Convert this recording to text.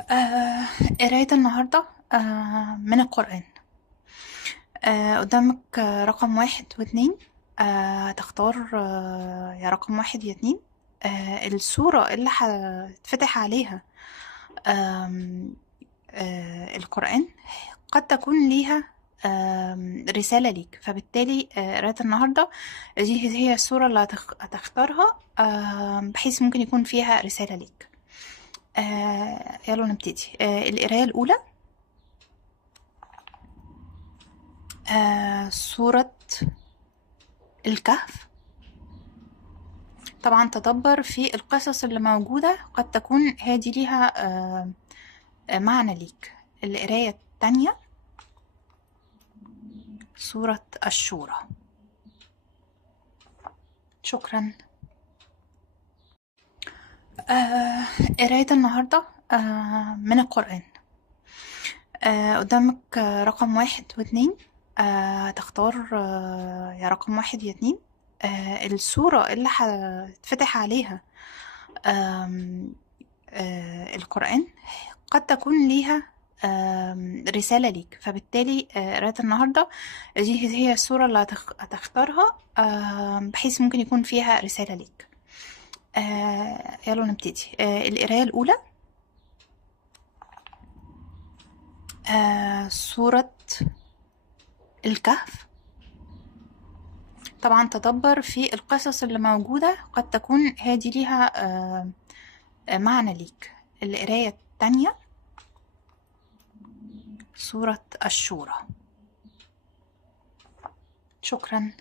آه، قراية النهاردة من القرآن. قدامك رقم 1 و2. تختار يا رقم 1 يا 2. السورة اللي هتفتح عليها آم، القرآن قد تكون ليها رسالة ليك، فبالتالي قراية النهاردة دي هي السورة اللي هتختارها، بحيث ممكن يكون فيها رسالة ليك. يلا نبتدي. القراية الأولى سورة الكهف. طبعا تدبر في القصص اللي موجودة، قد تكون هي دي ليها معنى ليك. القراية التانية سورة الشورى. شكرا. آه، قراية النهاردة من القرآن. قدامك رقم 1 و2. تختار يا رقم 1 يا 2. السورة اللي هتفتح عليها آم، القرآن قد تكون ليها رسالة ليك، فبالتالي قراية النهاردة دي هي السورة اللي هتختارها، بحيث ممكن يكون فيها رسالة ليك. يلا نبتدي. القراية الأولى سورة الكهف. طبعا تدبر في القصص اللي موجودة، قد تكون هي دي ليها معنى ليك. القراية التانية سورة الشورى. شكرا.